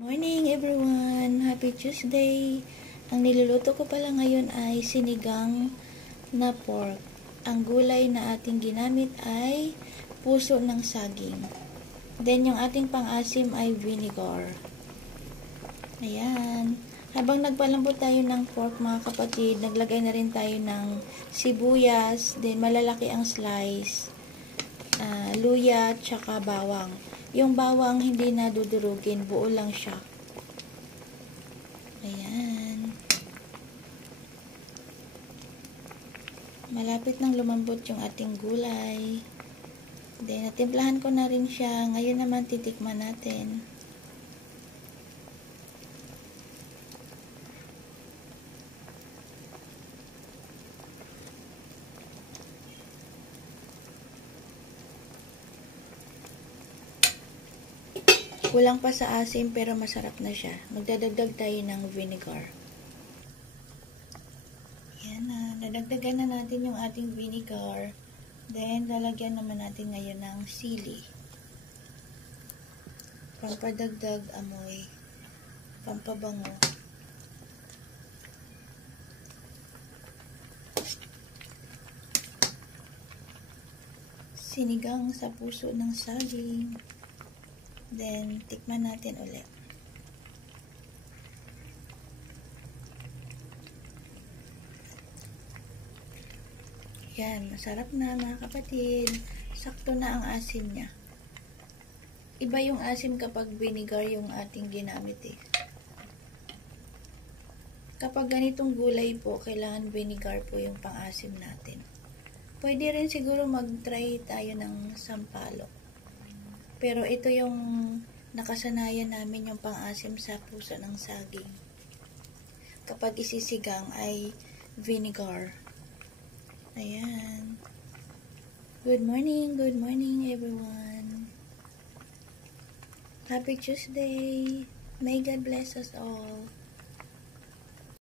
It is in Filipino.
Morning everyone! Happy Tuesday! Ang niluluto ko pala ngayon ay sinigang na pork. Ang gulay na ating ginamit ay puso ng saging. Then yung ating pang-asim ay vinegar. Ayan. Habang nagpalambot tayo ng pork mga kapatid, naglagay na rin tayo ng sibuyas, then malalaki ang slice, luya, tsaka bawang. Yung bawang hindi na dudurugin, buo lang siya. Ayan. Malapit nang lumambot yung ating gulay. Then, natimplahan ko na rin siya. Ngayon naman, titikman natin. Kulang pa sa asim pero masarap na siya. Magdadagdag tayo ng vinegar. Yan na. Dadagdagan na natin yung ating vinegar. Then, lalagyan naman natin ngayon ng sili. Pampadagdag amoy. Pampabango. Sinigang sa puso ng saging. Then, tikman natin ulit. Yan, masarap na mga kapatid. Sakto na ang asim niya. Iba yung asim kapag vinegar yung ating ginamit eh. Kapag ganitong gulay po, kailangan vinegar po yung pang-asim natin. Pwede rin siguro mag-try tayo ng sampalok. Pero ito yung nakasanayan namin yung pang-asim sa puso ng saging. Kapag isisigang ay vinegar. Ayan. Good morning everyone. Happy Tuesday. May God bless us all.